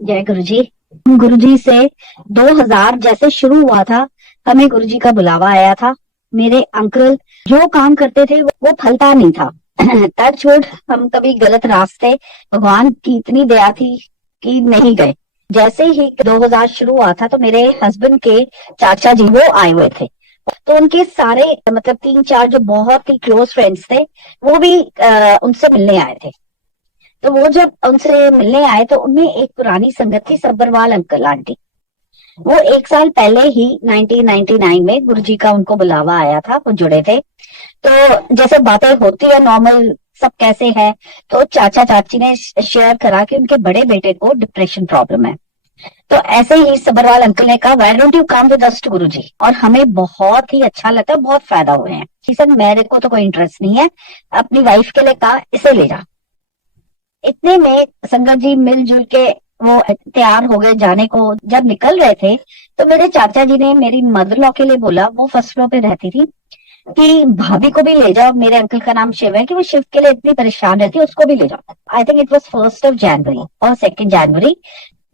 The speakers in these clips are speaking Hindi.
जय गुरु जी। गुरु जी से 2000 जैसे शुरू हुआ था, हमें गुरु जी का बुलावा आया था। मेरे अंकल जो काम करते थे वो फलता नहीं था। टचवुड हम कभी गलत रास्ते, भगवान की इतनी दया थी कि नहीं गए। जैसे ही 2000 शुरू हुआ था तो मेरे हस्बैंड के चाचा जी वो आए हुए थे। तो उनके सारे मतलब 3-4 जो बहुत ही क्लोज फ्रेंड्स थे वो भी उनसे मिलने आए थे। तो वो जब उनसे मिलने आए तो उनमें एक पुरानी संगत थी, सब्बरवाल अंकल आंटी। वो 1 साल पहले ही 1999 में गुरुजी का उनको बुलावा आया था, वो जुड़े थे। तो जैसे बातें होती है नॉर्मल, सब कैसे है, तो चाचा चाची ने शेयर करा कि उनके बड़े बेटे को डिप्रेशन प्रॉब्लम है। तो ऐसे ही सब्बरवाल अंकल ने कहा, why don't you come with us to Guruji. और हमें बहुत ही अच्छा लगा, बहुत फायदा हुए हैं। सर मेरे को तो कोई इंटरेस्ट नहीं है, अपनी वाइफ के लिए कहा इसे ले जा। इतने में संगत जी मिलजुल के वो तैयार हो गए जाने को। जब निकल रहे थे तो मेरे चाचा जी ने मेरी मदर लॉ के लिए बोला, वो फर्स्ट फ्लोर पे रहती थी, कि भाभी को भी ले जाओ। मेरे अंकल का नाम शिव है, कि वो शिव के लिए इतनी परेशान रहती है, उसको भी ले जाओ। आई थिंक इट वॉज 1 जनवरी और 2 जनवरी।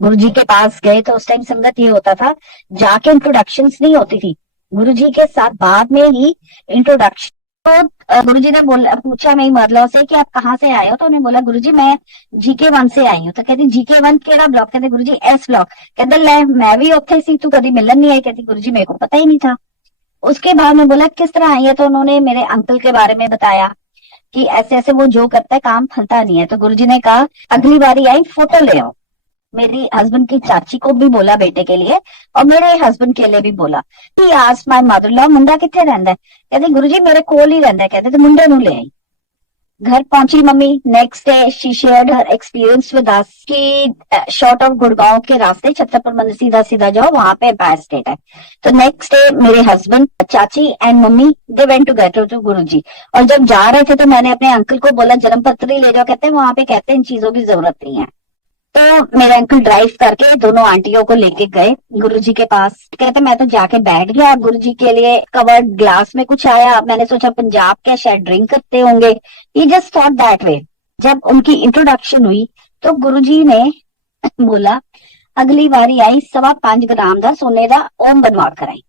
गुरु जी के पास गए तो उस टाइम संगत ये होता था, जाके इंट्रोडक्शन नहीं होती थी, गुरु जी के साथ बाद में ही इंट्रोडक्शन। तो गुरु जी ने बोला, पूछा मेरी मदर से कि आप कहाँ से आए हो। तो उन्हें बोला, गुरु जी मैं GK1 से आई हूँ। तो कहती GK1 केड़ा ब्लॉक? कहते गुरु जी S ब्लॉक। कहते ले मैं भी उत्थे सी, तू कभी मिलन नहीं आई। कहती गुरु जी मेरे को पता ही नहीं था। उसके बाद में बोला किस तरह आई है, तो उन्होंने मेरे अंकल के बारे में बताया कि ऐसे ऐसे वो जो करता है काम फलता नहीं है। तो गुरु जी ने कहा अगली बारी आई फोटो ले आओ। मेरी हस्बैंड की चाची को भी बोला बेटे के लिए, और मेरे हस्बैंड के लिए भी बोला कि आज माय मदर लॉ मुंडा किथे रहंदा है। कहते गुरु जी मेरे कोल ही रहंदा है। कहते तो मुंडे नू ले आई। घर पहुंची mummy. Next day she shared her experience with us कि शॉर्ट ऑफ गुड़गांव के रास्ते छतरपुर मंदिर सीधा सीधा जाओ, वहां पे एम्पायर स्टेट है। तो नेक्स्ट डे मेरे हस्बैंड, चाची and mummy they went together to Guru ji. और जब जा रहे थे तो मैंने अपने अंकल को बोला जन्म पत्री ले जाओ। कहते हैं वहां पे कहते हैं इन चीजों की जरूरत नहीं है। तो मेरे अंकल ड्राइव करके दोनों आंटियों को लेके गए गुरुजी के पास। कहते मैं तो जाके बैठ गया, गुरुजी के लिए कवर्ड ग्लास में कुछ आया। मैंने सोचा पंजाब के शायद ड्रिंक करते होंगे, ये जस्ट थॉट दैट वे। जब उनकी इंट्रोडक्शन हुई तो गुरुजी ने बोला अगली बारी आई 5.25 ग्राम का सोने का ओम बनवा कर आई।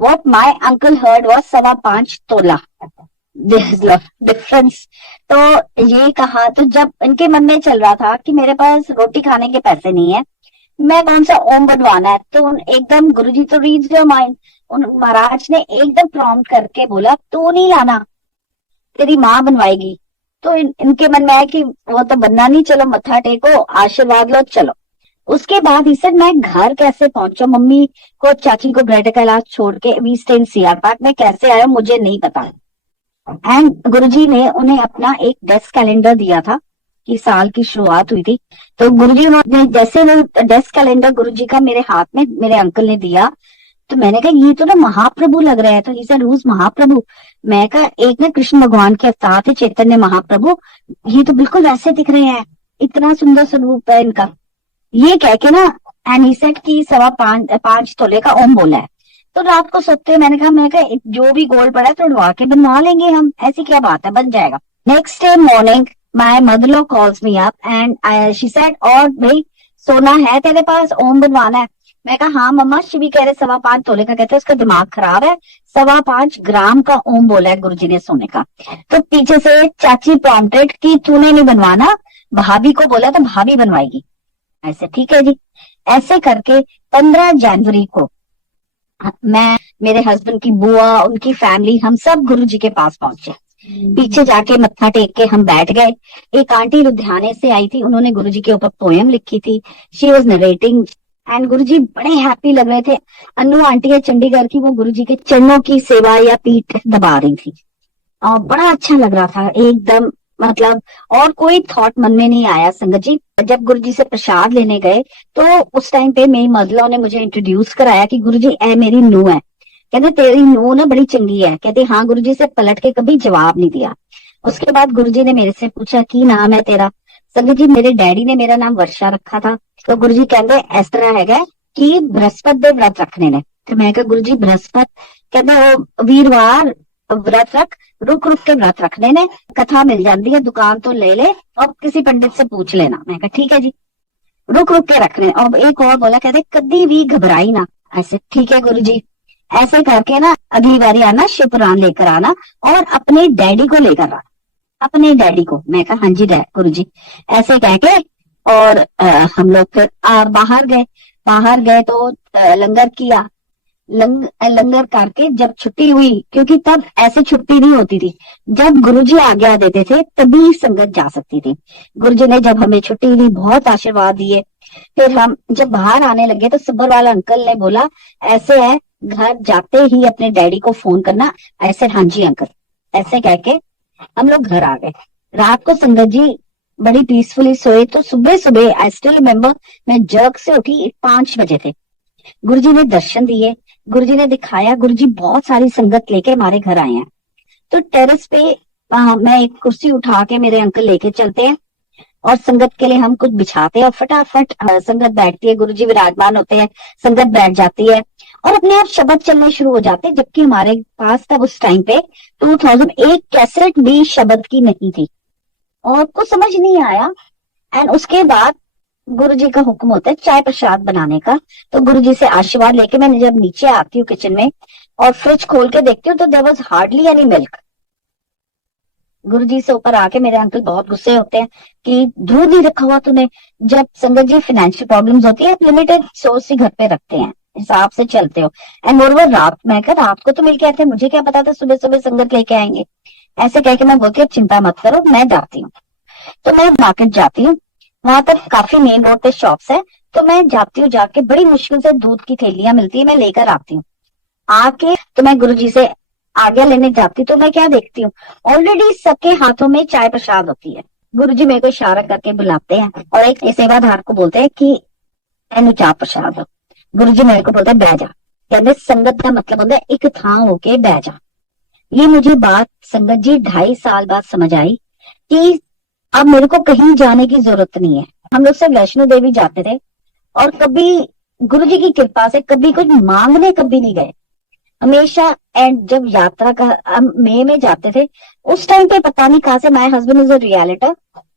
What my uncle heard was 5.25 tola difference. तो ये कहा, तो जब इनके मन में चल रहा था कि मेरे पास रोटी खाने के पैसे नहीं है, मैं कौन सा ओम बनवाना है, तो एकदम गुरुजी तो रीड योर माइंड, उन महाराज ने एकदम प्रॉम्प्ट करके बोला तू नहीं लाना, तेरी माँ बनवाएगी। तो इनके मन में आया कि वो तो बनना नहीं, चलो मत्था टेको आशीर्वाद लो चलो। उसके बाद ही सर मैं घर कैसे पहुंचा, मम्मी को चाची को ग्रेटर कैलाश छोड़ के we stay in CR park में कैसे आया मुझे नहीं पता। एंड गुरुजी ने उन्हें अपना एक डेस्क कैलेंडर दिया था कि साल की शुरुआत हुई थी। तो गुरुजी ने जैसे वो डेस्क कैलेंडर गुरुजी का मेरे हाथ में मेरे अंकल ने दिया, तो मैंने कहा ये तो ना महाप्रभु लग रहा है। तो ही सेड हूज महाप्रभु? मैं कहा एक ना कृष्ण भगवान के अवतार थे चैतन्य महाप्रभु, ये तो बिल्कुल वैसे दिख रहे हैं, इतना सुंदर स्वरूप है इनका। ये कह के ना एंड ही सेड की 5.25 तोले का ओम बोला है। तो रात को सोते मैंने कहा जो भी गोल्ड पड़ा है तो उड़वा के बनवा लेंगे हम, ऐसी क्या बात है, बन जाएगा। Next day morning my mother law calls me up and she said और भाई सोना है तेरे पास, ओम बनवाना है? मैं कहा हाँ मम्मा, शिवी कह रहे 5.25 तोले का। कहते उसका दिमाग खराब है, 5.25 ग्राम का ओम बोला है गुरुजी ने सोने का। तो पीछे से चाची प्रॉम्प्टेड कि तूने नहीं बनवाना, भाभी को बोला तो भाभी बनवाएगी। ऐसे ठीक है जी। ऐसे करके 15 जनवरी को मैं, मेरे हस्बैंड की बुआ, उनकी फैमिली, हम सब गुरुजी के पास पहुंचे। पीछे जाके मत्था टेक के हम बैठ गए। एक आंटी लुधियाने से आई थी, उन्होंने गुरुजी के ऊपर पोयम लिखी थी, शी वाज नरेटिंग एंड गुरुजी बड़े हैप्पी लग रहे थे। अन्नू आंटी है चंडीगढ़ की, वो गुरुजी के चरणों की सेवा या पीठ दबा रही थी और बड़ा अच्छा लग रहा था एकदम, मतलब और कोई थॉट मन में नहीं आया। संगत जी जब गुरुजी से प्रसाद लेने गए तो उस टाइम पे मेरी मदर ने मुझे इंट्रोड्यूस कराया कि गुरुजी ए मेरी नूह है। कहते तेरी नूह ना बड़ी चंगी है। कहते हाँ, गुरुजी से पलट के कभी जवाब नहीं दिया। उसके बाद गुरुजी ने मेरे से पूछा की नाम है तेरा? संगत जी मेरे डैडी ने मेरा नाम वर्षा रखा था। तो गुरुजी कहते इस तरह है कि बृहस्पति दे व्रत रखने ने। तो मैं कहा गुरुजी बृहस्पति? कहते वो वीरवार व्रत रख, रुक रुक के व्रत रखने ने, कथा मिल जाती है, दुकान तो ले ले और किसी पंडित से पूछ लेना। मैं कहा ठीक है जी। रुक रुक के रख रहे हैं। और एक और बोला, कहते कभी भी घबराई ना। ऐसे ठीक है गुरुजी, ऐसे करके ना अगली बारी आना, शिव पुराण लेकर आना और अपने डैडी को लेकर आना, अपने डैडी को। मैं कहा हाँ जी गुरुजी। ऐसे कह के और हम लोग फिर बाहर गए। बाहर गए तो लंगर किया। लंगर करके जब छुट्टी हुई, क्योंकि तब ऐसे छुट्टी नहीं होती थी, जब गुरुजी आज्ञा देते थे तभी संगत जा सकती थी। गुरुजी ने जब हमें छुट्टी दी, बहुत आशीर्वाद दिए। फिर हम जब बाहर आने लगे तो सब्बरवाल अंकल ने बोला, ऐसे है घर जाते ही अपने डैडी को फोन करना। ऐसे हाँ जी अंकल। ऐसे कह के हम लोग घर आ गए। रात को संगत जी बड़ी पीसफुली सोए। तो सुबह सुबह आई स्टिल रिमेम्बर, मैं जग से उठी 5 बजे थे। गुरुजी ने दर्शन दिए, गुरुजी ने दिखाया। गुरुजी बहुत सारी संगत लेके हमारे घर आए हैं। तो टेरेस पे मैं एक कुर्सी उठा के मेरे अंकल लेके चलते हैं और संगत के लिए हम कुछ बिछाते हैं और फटाफट संगत बैठती है। गुरुजी विराजमान होते हैं, संगत बैठ जाती है और अपने आप शब्द चलने शुरू हो जाते हैं। जबकि हमारे पास तब उस टाइम पे 2001 कैसेट भी शब्द की नहीं थी और कुछ समझ नहीं आया। एंड उसके बाद गुरुजी का हुक्म होता है चाय प्रसाद बनाने का। तो गुरुजी से आशीर्वाद लेके मैं जब नीचे आती हूँ किचन में और फ्रिज खोल के देखती हूँ तो there was hardly any milk. Guruji से ऊपर आके मेरे अंकल बहुत गुस्से होते हैं कि दूध नहीं रखा हुआ तूने। जब संगत जी फाइनेंशियल प्रॉब्लम्स होती है, लिमिटेड सोर्स ही घर पे रखते हैं, हिसाब से चलते हो। एंड मोरओवर रात, मैं कहा रात को तो मिल के आते, मुझे क्या पता था सुबह सुबह संगत लेके आएंगे। ऐसे कह के मैं बोलती चिंता मत करो, मैं जाती हूँ। तो मैं मार्केट जाती हूँ, वहां तक काफी मेन रोड पे शॉप्स है। तो मैं जाती हूँ, जाके बड़ी मुश्किल से दूध की थैलियां मिलती है, मैं लेकर आती हूँ। आके तो मैं गुरुजी से आज्ञा लेने जाती, तो मैं क्या देखती हूँ, ऑलरेडी सबके हाथों में चाय प्रसाद होती है। गुरुजी मेरे को इशारा करके बुलाते हैं और एक सेवादार को बोलते हैं कि एनु चाय प्रसाद दो। गुरुजी मेरे को बोलते हैं बह जा। कहते संगत का मतलब होता है एक थां होके बह जा। ये मुझे बात संगत जी 2.5 साल बाद समझ आई कि अब मेरे को कहीं जाने की जरूरत नहीं है। हम लोग सब वैष्णो देवी जाते थे और कभी गुरुजी की कृपा से कभी कुछ मांगने कभी नहीं गए हमेशा। एंड जब यात्रा का हम मई में जाते थे, उस टाइम पे पता नहीं कहां से माय हस्बैंड इज अ रियलिटर,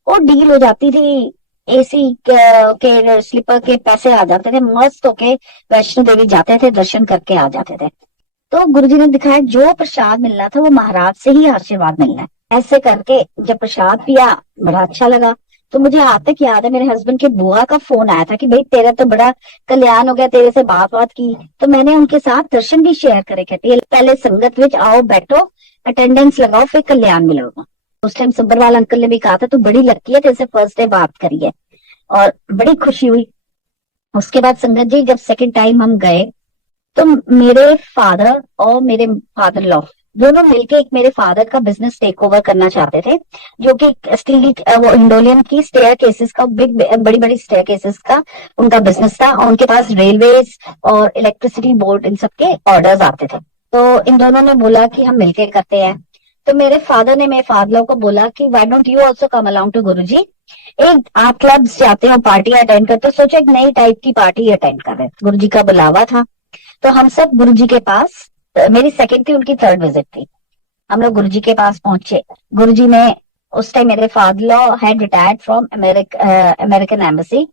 और डील हो जाती थी। एसी के स्लीपर के पैसे आ जाते थे, मस्त होके वैष्णो देवी जाते थे, दर्शन करके आ जाते थे। तो गुरुजी ने दिखाया जो प्रसाद मिलना था वो महाराज से ही आशीर्वाद मिलना है। ऐसे करके जब प्रसाद पिया बड़ा अच्छा लगा। तो मुझे आज तक याद है मेरे हस्बैंड के बुआ का फोन आया था कि भाई तेरा तो बड़ा कल्याण हो गया, तेरे से बात की। तो मैंने उनके साथ दर्शन भी शेयर करे, कहती है पहले संगत विच आओ, बैठो, अटेंडेंस लगाओ, फिर कल्याण मिलेगा। उस टाइम सब्बरवाल अंकल ने भी कहा था तू बड़ी लकी है, तेरे से फर्स्ट डे बात करी है, और बड़ी खुशी हुई। उसके बाद संगत जी जब सेकेंड टाइम हम गए तो मेरे फादर और मेरे फादर लॉ दोनों मिलके एक मेरे फादर का बिजनेस टेक ओवर करना चाहते थे, जो कि स्टील वो इंडोलियन की स्टेयर केसेस का बड़ी बड़ी स्टेयर केसेस का उनका बिजनेस था। और उनके पास रेलवेज और इलेक्ट्रिसिटी बोर्ड इन सब के ऑर्डर्स आते थे। तो इन दोनों ने बोला कि हम मिलके करते हैं। तो मेरे फादर ने मेरे फादर को बोला कि why don't you also come along to Guruji. एक आप क्लब्स जाते हो, पार्टी अटेंड करते हो, सोचो एक नई टाइप की पार्टी अटेंड कर रहे। गुरुजी का बुलावा था। तो हम सब गुरुजी के पास, मेरी सेकंड थी, उनकी थर्ड विजिट थी, हम लोग गुरुजी के पास पहुंचे। गुरुजी ने उस टाइम मेरे father law had retired from American embassy.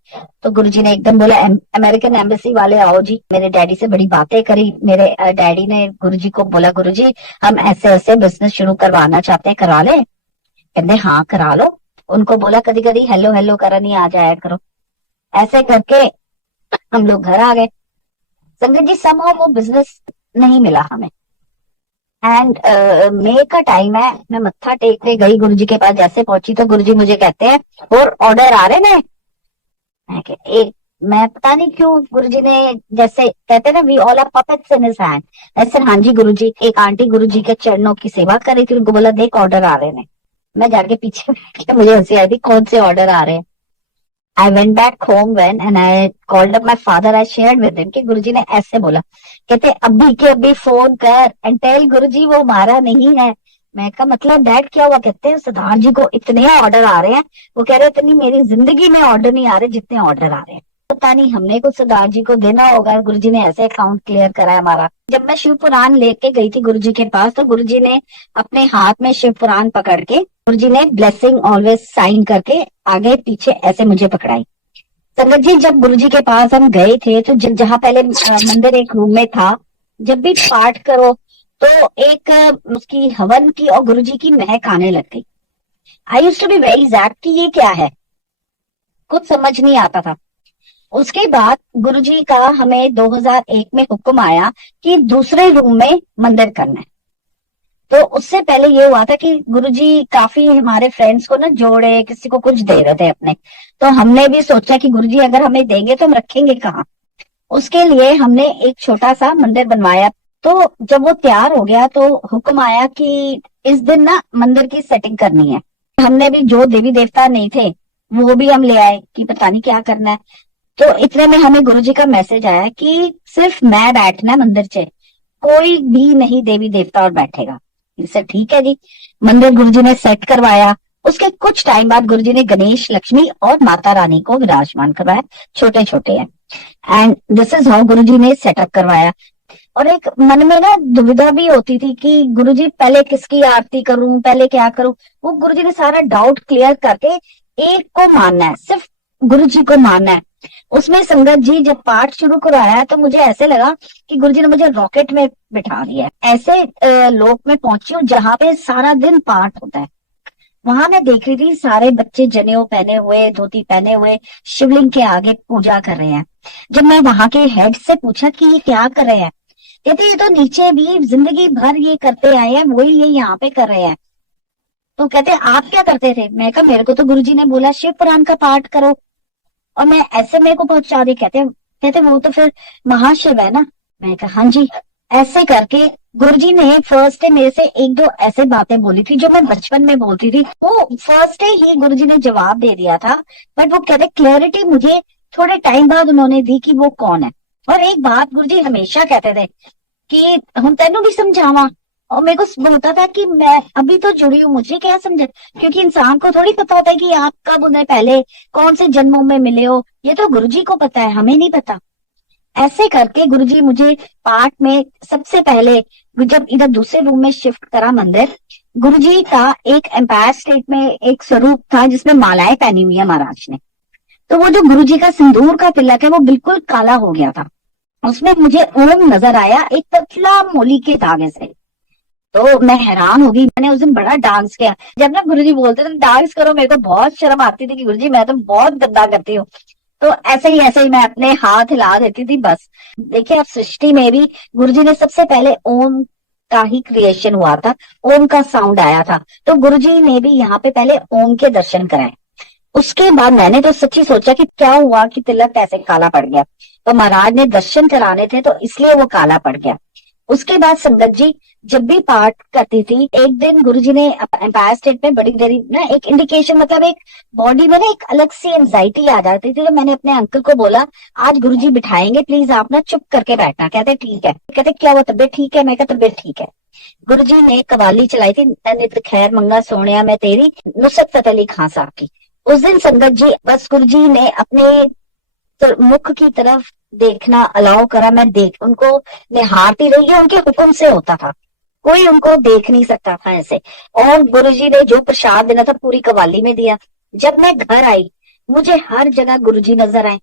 तो गुरुजी ने एकदम बोला अमेरिकन एम्बेसी वाले आओ जी। मेरे डैडी से बड़ी बातें करी। मेरे डैडी ने गुरुजी को बोला गुरुजी हम ऐसे ऐसे बिजनेस शुरू करवाना चाहते हैं, करा ले। कहते हाँ करा लो। उनको बोला कभी कभी हेलो हेलो करनी आ जाया करो। ऐसे करके हम लोग घर आ गए। संगत जी समहाउ वो बिजनेस नहीं मिला हमें। एंड मई का टाइम है, मैं मत्था टेकने गई गुरुजी के पास। जैसे पहुंची तो गुरुजी मुझे कहते हैं और ऑर्डर आ रहे ने। मैं पता नहीं क्यों गुरुजी ने जैसे कहते हैं ना we all are puppets in his hand, ऐसे हाँ जी गुरुजी। एक आंटी गुरुजी के चरणों की सेवा कर रही थी, उनको बोला देख ऑर्डर आ रहे ने। मैं जाके पीछे मुझे हंसी आई थी कौन से ऑर्डर आ रहे हैं। I went back home when and I called up my father. I shared with him कि गुरुजी ने ऐसे बोला। कहते अभी के अभी फोन कर एंड टेल गुरुजी वो हमारा नहीं है। मैं कहा मतलब डैड क्या हुआ? कहते हैं सिद्धार्थ जी को इतने ऑर्डर आ रहे हैं। वो कह रहे इतनी मेरी जिंदगी में ऑर्डर नहीं आ रहे जितने ऑर्डर आ रहे हैं। पता नहीं हमने कुछ सिद्धार्थ जी को देना होगा, गुरुजी ने ऐसे अकाउंट क्लियर करा है हमारा। जब मैं शिव पुराण लेके गई थी गुरुजी के पास तो गुरुजी ने अपने हाथ में शिव पुराण पकड़ के गुरुजी ने ब्लेसिंग ऑलवेज साइन करके आगे पीछे ऐसे मुझे पकड़ाई। संगत जी, जब गुरुजी के पास हम गए थे तो जहां पहले मंदिर एक रूम में था, जब भी पाठ करो तो एक उसकी हवन की और गुरुजी की महक आने लग गई। I used to be very exact कि ये क्या है, कुछ समझ नहीं आता था। उसके बाद गुरुजी का हमें 2001 में हुक्म आया कि दूसरे रूम में मंदिर करना है। तो उससे पहले ये हुआ था कि गुरुजी काफी हमारे फ्रेंड्स को ना जोड़े, किसी को कुछ दे रहे थे अपने। तो हमने भी सोचा कि गुरुजी अगर हमें देंगे तो हम रखेंगे कहाँ। उसके लिए हमने एक छोटा सा मंदिर बनवाया। तो जब वो तैयार हो गया तो हुक्म आया कि इस दिन ना मंदिर की सेटिंग करनी है। हमने भी जो देवी देवता नहीं थे वो भी हम ले आए कि पता नहीं क्या करना है। तो इतने में हमें गुरुजी का मैसेज आया कि सिर्फ मैं बैठना है मंदिर से, कोई भी नहीं देवी देवता और बैठेगा। इससे ठीक है जी, मंदिर गुरुजी ने सेट करवाया। उसके कुछ टाइम बाद गुरुजी ने गणेश, लक्ष्मी और माता रानी को विराजमान करवाया, छोटे छोटे हैं। एंड दिस इज हाउ गुरुजी ने सेटअप करवाया। और एक मन में ना दुविधा भी होती थी कि गुरुजी पहले किसकी आरती करूं, पहले क्या करूं। वो गुरुजी ने सारा डाउट क्लियर करके एक को मानना है, सिर्फ गुरुजी को मानना है। उसमें संगत जी जब पाठ शुरू कराया तो मुझे ऐसे लगा कि गुरुजी ने मुझे रॉकेट में बिठा दिया है। ऐसे लोक में पहुंची हूँ जहाँ पे सारा दिन पाठ होता है। वहां मैं देख रही थी सारे बच्चे जनेऊ पहने हुए, धोती पहने हुए शिवलिंग के आगे पूजा कर रहे हैं। जब मैं वहां के हेड से पूछा कि ये क्या कर रहे हैं, कहते ये तो नीचे भी जिंदगी भर ये करते आए हैं, वही ये यहाँ पे कर रहे हैं। तो कहते आप क्या करते थे? मैं कहा मेरे को तो गुरुजी ने बोला शिव पुराण का पाठ करो, और मैं ऐसे मेरे को पहुंचा दी। कहते वो तो फिर महाशिव है ना। मैं कहा हाँ जी। ऐसे करके गुरुजी ने फर्स्ट डे मेरे से एक दो ऐसे बातें बोली थी जो मैं बचपन में बोलती थी, वो फर्स्ट डे ही गुरुजी ने जवाब दे दिया था। बट वो कहते क्लैरिटी मुझे थोड़े टाइम बाद उन्होंने दी कि वो कौन है। और एक बात गुरुजी हमेशा कहते थे कि हम तेनू भी समझावा। और मेरे को होता था कि मैं अभी तो जुड़ी हूँ, मुझे क्या समझे, क्योंकि इंसान को थोड़ी पता होता है कि आप कब उन्हें पहले कौन से जन्मों में मिले हो। ये तो गुरुजी को पता है, हमें नहीं पता। ऐसे करके गुरुजी मुझे पाठ में सबसे पहले, जब इधर दूसरे रूम में शिफ्ट करा मंदिर, गुरुजी का एक एम्पायर स्टेट में एक स्वरूप था जिसमें मालाएं पहनी हुई है महाराज ने। तो वो जो गुरुजी का सिंदूर का तिलक है वो बिल्कुल काला हो गया था। उसमें मुझे ओम नजर आया एक पतला मोली के धागे से। तो मैं हैरान हो गई। मैंने उस दिन बड़ा डांस किया। जब ना गुरुजी बोलते थे डांस करो, मेरे को बहुत शर्म आती थी कि गुरुजी मैं तो बहुत गंदा करती हूँ। तो ऐसे ही मैं अपने हाथ हिला देती थी बस। देखिए अब सृष्टि में भी गुरुजी ने सबसे पहले ओम का ही क्रिएशन हुआ था, ओम का साउंड आया था। तो गुरुजी ने भी यहाँ पे पहले ओम के दर्शन कराए। उसके बाद मैंने तो सच्ची सोचा कि क्या हुआ कि तिलक कैसे काला पड़ गया। तो महाराज ने दर्शन कराने थे तो इसलिए वो काला पड़ गया। उसके बाद संगत जी जब भी पाठ करती थी, एक दिन गुरुजी ने एम्पायर स्टेट में बड़ी देरी ना एक इंडिकेशन, मतलब एक बॉडी में ना एक अलग सी एंजाइटी आ जाती थी। तो मैंने अपने अंकल को बोला आज गुरुजी बिठाएंगे, प्लीज आप ना चुप करके बैठना। कहते ठीक है। कहते क्या वो तबियत ठीक है? मैं कहा तबियत ठीक है। गुरुजी ने कवाली चलाई थी, नित खैर मंगा सोनिया मैं तेरी, नुसरत फतेह अली खान साहब की। उस दिन संगत जी बस गुरुजी ने अपने मुख की तरफ देखना अलाउ करा। मैं उनको निहारती रही। ये उनके हुक्म से होता था, कोई उनको देख नहीं सकता था ऐसे। और गुरुजी ने जो प्रसाद देना था पूरी कवाली में दिया। जब मैं घर आई मुझे हर जगह गुरुजी नजर आए।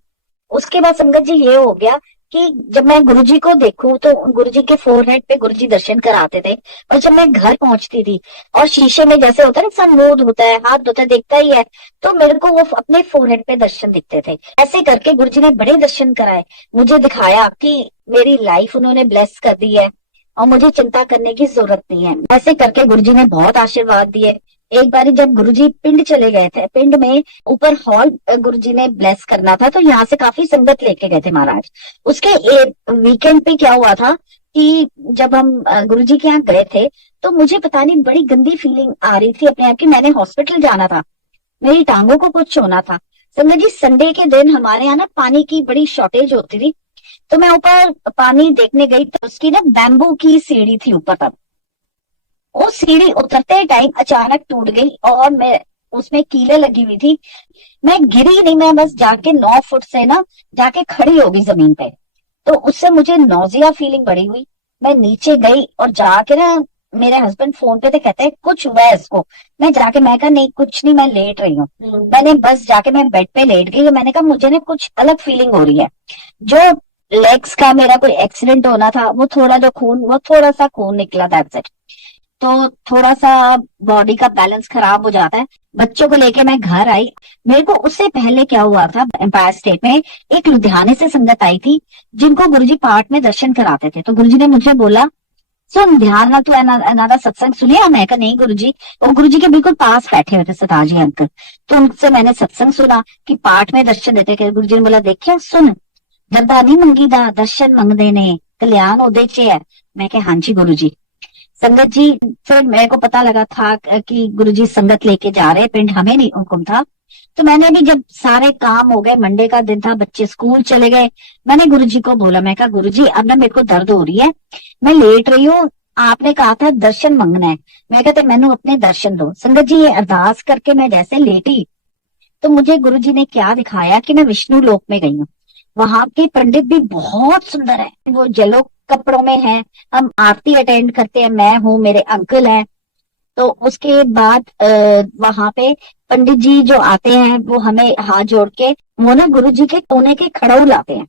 उसके बाद संगत जी ये हो गया कि जब मैं गुरुजी को देखूं तो गुरुजी के फोरहेड पे गुरुजी दर्शन कराते थे। और जब मैं घर पहुंचती थी और शीशे में जैसे होता है ना, इंसान मुंह धोता है, हाथ धोता है, देखता ही है, तो मेरे को वो अपने फोरहेड पे दर्शन दिखते थे। ऐसे करके गुरुजी ने बड़े दर्शन कराए, मुझे दिखाया कि मेरी लाइफ उन्होंने ब्लेस कर दी है और मुझे चिंता करने की जरूरत नहीं है। ऐसे करके गुरुजी ने बहुत आशीर्वाद दिए। एक बार जब गुरुजी पिंड चले गए थे, पिंड में ऊपर हॉल गुरुजी ने ब्लेस करना था, तो यहाँ से काफी संगत लेके गए थे महाराज। उसके वीकेंड पे क्या हुआ था कि जब हम गुरुजी के यहाँ गए थे तो मुझे पता नहीं बड़ी गंदी फीलिंग आ रही थी अपने आप की। मैंने हॉस्पिटल जाना था, मेरी टांगों को कुछ होना था। संगत जी संडे के दिन हमारे यहाँ ना पानी की बड़ी शॉर्टेज होती थी। तो मैं ऊपर पानी देखने गई तो उसकी ना बैम्बू की सीढ़ी थी ऊपर तक। वो सीढ़ी उतरते टाइम अचानक टूट गई और मैं उसमें कीले लगी हुई थी। मैं गिरी नहीं, मैं बस जाके 9 फुट से ना जाके खड़ी हो गई जमीन पे। तो उससे मुझे नौजिया फीलिंग बड़ी हुई। मैं नीचे गई और जाके ना मेरे हस्बैंड फोन पे तो कहते हैं कुछ हुआ है इसको। मैं जाके, मैं कहा नहीं कुछ नहीं, मैं लेट रही हूँ। मैंने बस जाके मैं बेड पे लेट गई, मैंने कहा मुझे ना कुछ अलग फीलिंग हो रही है। जो लेग्स का मेरा कोई एक्सीडेंट होना था, वो थोड़ा जो खून, वो थोड़ा सा खून निकला, दैट्स इट। तो थोड़ा सा बॉडी का बैलेंस खराब हो जाता है। बच्चों को लेके मैं घर आई। मेरे को उससे पहले क्या हुआ था, एम्पायर स्टेट में एक लुधियाने से संगत आई थी जिनको गुरुजी पाठ में दर्शन कराते थे। तो गुरुजी ने मुझे बोला, सुन ध्यान रख, तू अनादा सत्संग सुनिया? मैं कहा नहीं गुरुजी। वो गुरुजी के बिल्कुल पास बैठे हुए थे सताजी अंकल। तो उनसे मैंने सत्संग सुना कि पाठ में दर्शन देते। गुरुजी ने बोला, देखिए सुन, दरदा नहीं मंगीदा, दर्शन मंगदे ने, कल्याण ओदे च है। मैं कहा हाँ जी गुरुजी। संगत जी, फिर मेरे को पता लगा था कि गुरुजी संगत लेके जा रहे, पिंड हमें नहीं हुक्म था। तो मैंने भी, जब सारे काम हो गए, मंडे का दिन था, बच्चे स्कूल चले गए, मैंने गुरुजी को बोला, मैं कहा गुरुजी अब ना मेरे को दर्द हो रही है, मैं लेट रही हूँ, आपने कहा था दर्शन मांगना है, मैं कहते मैनू अपने दर्शन दो। संगत जी, ये अरदास करके मैं जैसे लेटी तो मुझे गुरुजी ने क्या दिखाया कि मैं विष्णु लोक में गई हूँ। वहां के पंडित भी बहुत सुंदर है, वो येलो कपड़ों में है। हम आरती अटेंड करते हैं, मैं हूँ, मेरे अंकल हैं। तो उसके बाद वहां पे पंडित जी जो आते हैं वो हमें हाथ जोड़ के, वो ना गुरु जी के सोने के खड़ाऊ लाते हैं।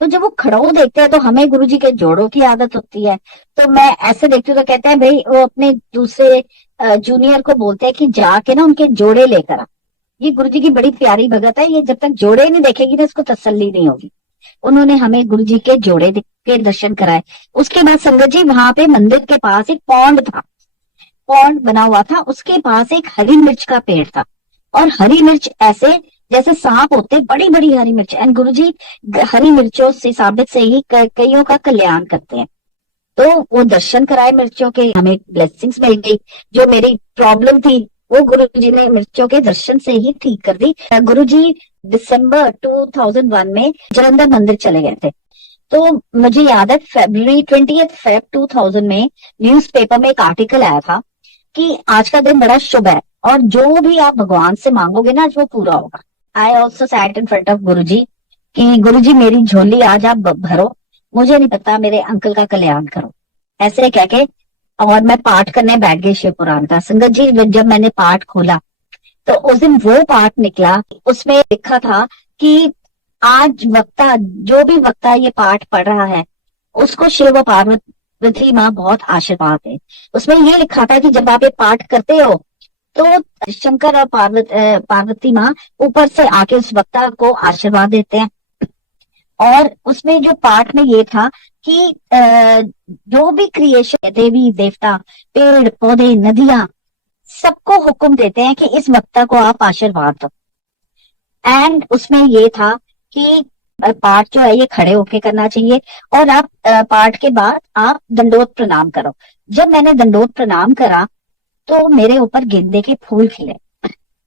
तो जब वो खड़ाऊ देखते हैं तो हमें गुरु जी के जोड़ों की आदत होती है। तो मैं ऐसे देखती हूँ तो कहते हैं भाई, वो अपने दूसरे जूनियर को बोलते हैं कि जाके ना उनके जोड़े लेकर आ। ये गुरु जी की बड़ी प्यारी भगत है, ये जब तक जोड़े नहीं देखेगी ना उसको तसल्ली नहीं होगी। उन्होंने हमें गुरु जी के जोड़े के दर्शन कराए। उसके बाद संगत जी, वहां पे मंदिर के पास एक पौंड था, पौंड बना हुआ था, उसके पास एक हरी मिर्च का पेड़ था। और हरी मिर्च ऐसे जैसे सांप होते, बड़ी बड़ी हरी मिर्च। एंड गुरुजी हरी मिर्चों से साबित से ही कईयों का कल्याण करते हैं। तो वो दर्शन कराए मिर्चों के, हमें ब्लेसिंग्स मिल गई। जो मेरी प्रॉब्लम थी वो गुरुजी ने मिर्चों के दर्शन से ही ठीक कर दी। गुरुजी दिसंबर 2001 में जलंधर मंदिर चले गए थे। तो मुझे याद है February 20 2000 में न्यूज़पेपर में एक आर्टिकल आया था कि आज का दिन बड़ा शुभ है और जो भी आप भगवान से मांगोगे ना, आज वो पूरा होगा। I also sat in front of Guruji कि गुरुजी मेरी झोली आज आप भरो, मुझे नहीं पता, मेरे अंकल का कल्याण करो, ऐसे कह के। और मैं पाठ करने बैठ गई शिव पुराण का। संगत जी, जब मैंने पाठ खोला तो उस दिन वो पाठ निकला, उसमें लिखा था कि आज वक्ता, जो भी वक्ता ये पाठ पढ़ रहा है उसको शिव व पार्वती माँ बहुत आशीर्वाद है। उसमें ये लिखा था कि जब आप ये पाठ करते हो तो शंकर और पार्वती माँ ऊपर से आके उस वक्ता को आशीर्वाद देते हैं। और उसमें जो पाठ में ये था कि जो भी क्रिएशन, देवी देवता, पेड़ पौधे, नदियां, सबको हुक्म देते हैं कि इस वक्ता को आप आशीर्वाद दो। एंड उसमें ये था कि पाठ जो है ये खड़े होके करना चाहिए और आप पाठ के बाद आप दंडोत प्रणाम करो। जब मैंने दंडोत प्रणाम करा तो मेरे ऊपर गेंदे के फूल खिले,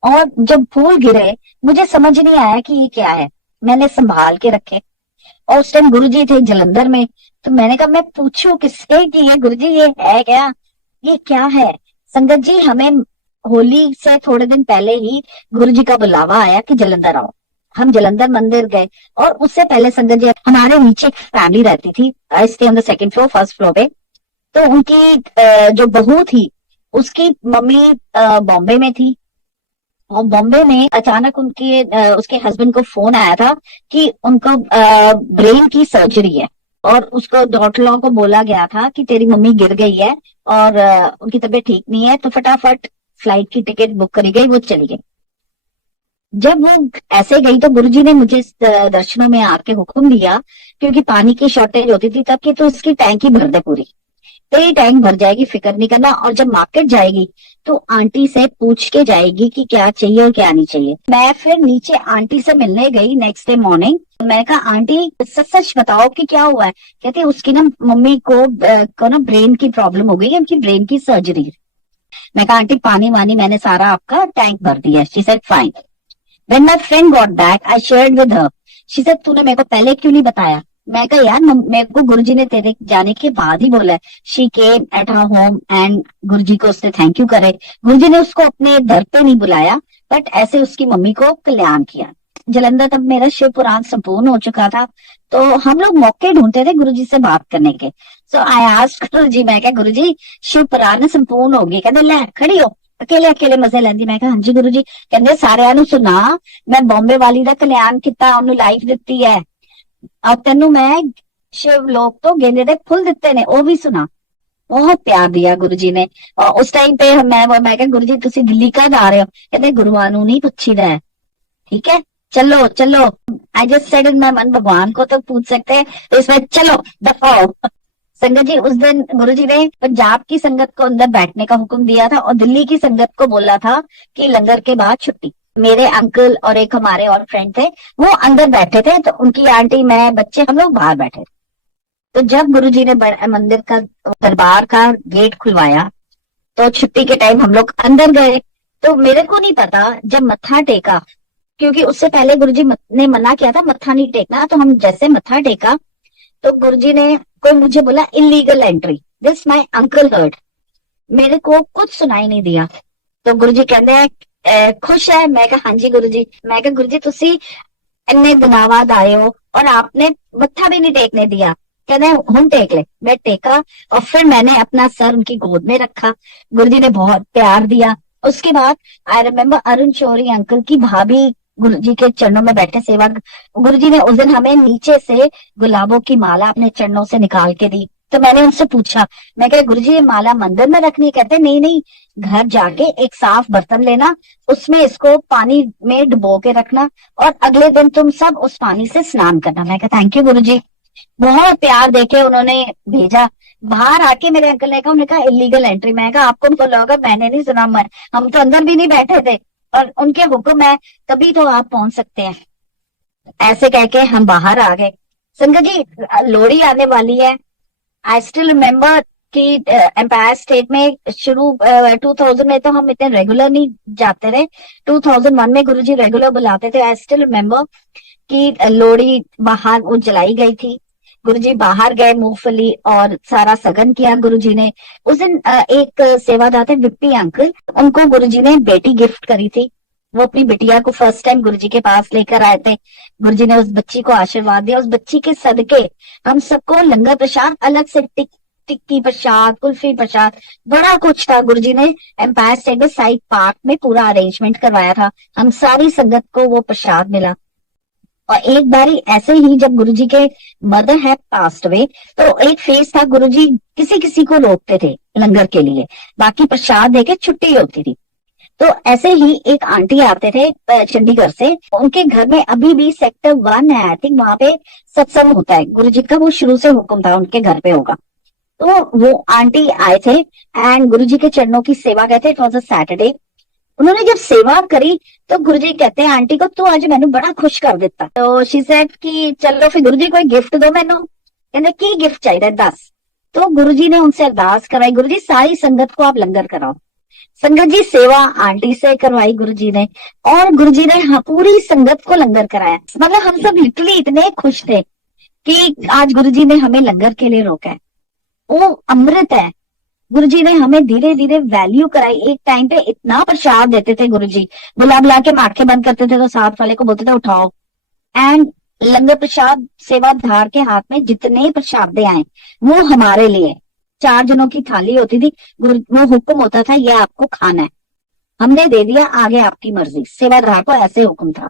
और जब फूल गिरे मुझे समझ नहीं आया कि ये क्या है। मैंने संभाल के रखे और उस टाइम गुरुजी थे जलंधर में। तो मैंने कहा मैं पूछूं किससे कि ये गुरुजी ये है क्या, ये क्या है। संगत जी, हमें होली से थोड़े दिन पहले ही गुरुजी का बुलावा आया कि जलंधर आओ। हम जलंधर मंदिर गए और उससे पहले संगत जी, हमारे नीचे एक फैमिली रहती थी, I stay on the second floor, first floor पे। तो उनकी जो बहू थी उसकी मम्मी बॉम्बे में थी, और बॉम्बे में अचानक उसके हस्बैंड को फोन आया था कि उनको ब्रेन की सर्जरी है, और उसको डॉक्टरों को बोला गया था कि तेरी मम्मी गिर गई है और उनकी तबीयत ठीक नहीं है। तो फटाफट फ्लाइट की टिकट बुक करी गई, वो चली गई। जब वो ऐसे गई तो गुरुजी ने मुझे दर्शनों में आके हुक्म दिया, क्योंकि पानी की शॉर्टेज होती थी तब की, तो उसकी टैंकी भर दे पूरी, तेरी टैंक भर जाएगी, फिक्र नहीं करना। और जब मार्केट जाएगी तो आंटी से पूछ के जाएगी कि क्या चाहिए और क्या नहीं चाहिए। मैं फिर नीचे आंटी से मिलने गई नेक्स्ट डे मॉर्निंग। मैंने कहा आंटी सच सच बताओ कि क्या हुआ है। कहती उसकी ना मम्मी को ना ब्रेन की प्रॉब्लम हो गई है, उनकी ब्रेन की सर्जरी। मैं कहा आंटी पानी वानी मैंने सारा आपका टैंक भर दिया। She said fine. When my friend got back I shared with her. She said तूने मेरे को पहले क्यों नहीं बताया। मैं कहा यार मेरे को गुरुजी ने तेरे जाने के बाद ही बोला है। She came at her home and Guruji को उसने थैंक यू करे। गुरुजी ने उसको अपने दर पे नहीं बुलाया, बट ऐसे उसकी मम्मी को कल्याण किया। जलंधर तब मेरा शिव पुराण संपूर्ण हो चुका था, तो हम लोग मौके ढूंढते थे गुरुजी से बात करने के। सो आई आस्क्ड गुरुजी, मैं क्या गुरुजी शिव पुराण संपूर्ण होगी? कहते ले खड़ी हो, अकेले अकेले मजे लेंदी। मैं कहा हाँ जी गुरुजी। कहते सारिਆਂ ਨੂੰ सुना, मैं बॉम्बे वाली ਦਾ कल्याण किता, ਉਹਨੂੰ लाइफ ਦਿੱਤੀ है, और तेनू मैं शिव लोक तो गेंदे दे फुल दिते ने, वो भी सुना। बहुत प्यार दिया गुरुजी ने। और उस टाइम पे मैं क्या गुरुजी तुसी दिल्ली कब आ रहे हो? कहते गुरुआं नू नहीं पुछीदा है, ठीक है चलो चलो। I just said in my मन, भगवान को तो पूछ सकते हैं, तो इसमें चलो दफाओ। संगत जी उस दिन गुरुजी ने पंजाब की संगत को अंदर बैठने का हुक्म दिया था और दिल्ली की संगत को बोला था कि लंगर के बाद छुट्टी। मेरे अंकल और एक हमारे और फ्रेंड थे, वो अंदर बैठे थे, तो उनकी आंटी, मैं, बच्चे, हम लोग बाहर बैठे थे। तो जब गुरुजी ने मंदिर का दरबार का गेट खुलवाया तो छुट्टी के टाइम हम लोग अंदर गए। तो मेरे को नहीं पता, जब मत्था टेका, क्योंकि उससे पहले गुरुजी ने मना किया था मत्था नहीं टेकना, तो हम जैसे मत्था टेका तो गुरुजी ने कोई मुझे बोला illegal entry, this my uncle heard. मेरे को कुछ सुनाई नहीं दिया। तो गुरुजी कहते हैं खुश है? मैं कहा हाँ जी गुरुजी। मैं कहा गुरुजी तुसी इन्ने दिनां बाद आए हो और आपने मत्था भी नहीं टेकने दिया। कहते हम टेक ले। मैं टेका और फिर मैंने अपना सर उनकी गोद में रखा। गुरुजी ने बहुत प्यार दिया। उसके बाद I remember Arun Shourie uncle की भाभी गुरुजी के चरणों में बैठे सेवा। गुरुजी ने उस दिन हमें नीचे से गुलाबों की माला अपने चरणों से निकाल के दी। तो मैंने उनसे पूछा, मैं कहा गुरुजी ये माला मंदिर में रखनी? कहते नहीं नहीं, घर जाके एक साफ बर्तन लेना, उसमें इसको पानी में डुबो के रखना और अगले दिन तुम सब उस पानी से स्नान करना। मैं कहा थैंक यू गुरुजी। बहुत प्यार देके उन्होंने भेजा। बाहर आके मेरे अंकल ने कहा, उन्होंने कहा इलीगल एंट्री। मैं कहा आपको बोला होगा, मैंने नहीं सुना, हम तो अंदर भी नहीं बैठे थे और उनके हुक्म है तभी तो आप पहुंच सकते हैं। ऐसे कह के हम बाहर आ गए। संगत जी लोहड़ी आने वाली है। आई स्टिल रिमेम्बर कि एम्पायर स्टेट में शुरू 2000 में तो हम इतने रेगुलर नहीं जाते रहे, 2001 में गुरुजी रेगुलर बुलाते थे। आई स्टिल रिमेम्बर कि लोहड़ी बाहर वो जलाई गई थी, गुरुजी बाहर गए, मूंगफली और सारा सगन किया गुरुजी ने। उस दिन एक सेवादार थे विप्पी अंकल, उनको गुरुजी ने बेटी गिफ्ट करी थी। वो अपनी बिटिया को फर्स्ट टाइम गुरुजी के पास लेकर आए थे। गुरुजी ने उस बच्ची को आशीर्वाद दिया। उस बच्ची के सदके हम सबको लंगर प्रसाद अलग से, टिक्की प्रसाद, कुल्फी प्रसाद, बड़ा कुछ था। गुरुजी ने एम्पायर स्टेट में साइड पार्क में पूरा अरेंजमेंट करवाया था। हम सारी संगत को वो प्रसाद मिला। और एक बारी ऐसे ही जब गुरुजी के मदर है पास्ट अवे, तो एक फेज था गुरुजी किसी किसी को रोकते थे लंगर के लिए, बाकी प्रसाद देके छुट्टी होती थी। तो ऐसे ही एक आंटी आते थे चंडीगढ़ से, उनके घर में अभी भी सेक्टर 1 है आई थिंक, वहां पे सत्संग होता है गुरुजी का, वो शुरू से हुक्म था उनके घर पे होगा। तो वो आंटी आए थे एंड गुरुजी के चरणों की सेवा कहते, इट वॉज अ सैटरडे। उन्होंने जब सेवा करी तो गुरुजी कहते हैं आंटी को, तू आज मैंने बड़ा खुश कर दिता। तो शी सेड कि चलो फिर गुरुजी कोई गिफ्ट दो मैनू। कहते की गिफ्ट चाहिए दस। तो गुरुजी ने उनसे अरदास कराई, गुरुजी सारी संगत को आप लंगर कराओ। संगत जी सेवा आंटी से करवाई गुरुजी ने और गुरुजी ने पूरी संगत को लंगर कराया। मतलब हम सब लिटरली इतने खुश थे कि आज गुरुजी ने हमें लंगर के लिए रोका है। वो अमृत है। गुरुजी ने हमें धीरे धीरे वैल्यू कराई। एक टाइम पे इतना प्रसाद देते थे गुरुजी, बुला बुला के आंखें बंद करते थे तो साथ वाले को बोलते थे उठाओ। एंड लंगर प्रसाद सेवाधार के हाथ में जितने प्रसादे आए वो हमारे लिए, 4 जनों की थाली होती थी, वो हुक्म होता था ये आपको खाना है, हमने दे दिया, आगे आपकी मर्जी। सेवाधार को ऐसे हुक्म था।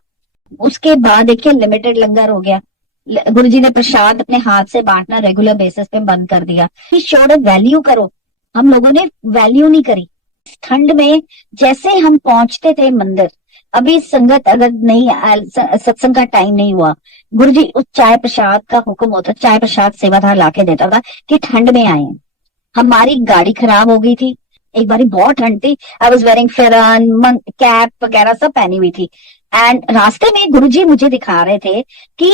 उसके बाद देखिए लिमिटेड लंगर हो गया। गुरुजी ने प्रसाद अपने हाथ से बांटना रेगुलर बेसिस पे बंद कर दिया। शोड वैल्यू करो, हम लोगों ने वैल्यू नहीं करी। ठंड में जैसे हम पहुंचते थे मंदिर, अभी संगत अगर नहीं, सत्संग का टाइम नहीं हुआ, गुरुजी उस चाय प्रसाद का हुक्म होता, चाय प्रसाद सेवाधार लाके देता था कि ठंड में आए। हमारी गाड़ी खराब हो गई थी, एक बारी बहुत ठंड थी, I was wearing pheran cap वगैरह सब पहनी हुई थी। एंड रास्ते में गुरुजी मुझे दिखा रहे थे कि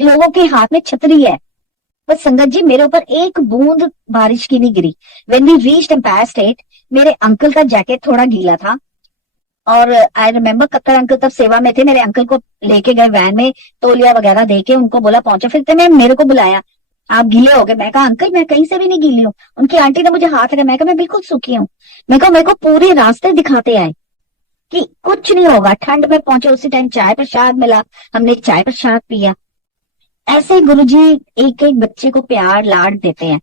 लोगों के हाथ में छतरी है, पर संगत जी मेरे ऊपर एक बूंद बारिश की नहीं गिरी। When we reached Empire State, मेरे अंकल का जैकेट थोड़ा गीला था और आई रिमेम्बर कक्कर अंकल तब सेवा में थे, मेरे अंकल को लेके गए वैन में, तौलिया वगैरह देके उनको बोला पहुंचे, फिर मैं मेरे को बुलाया, आप गीले हो गए। मैं कहा अंकल मैं कहीं से भी नहीं गीली हूँ। उनकी आंटी ने मुझे हाथ लगाया, मैं कहा मैं बिल्कुल सूखी हूँ। मैं कहा मेरे को पूरे रास्ते दिखाते आए कि कुछ नहीं होगा, ठंड में पहुंचे उसी टाइम चाय प्रसाद मिला, हमने चाय प्रसाद पिया। ऐसे गुरुजी एक एक बच्चे को प्यार लाड देते हैं।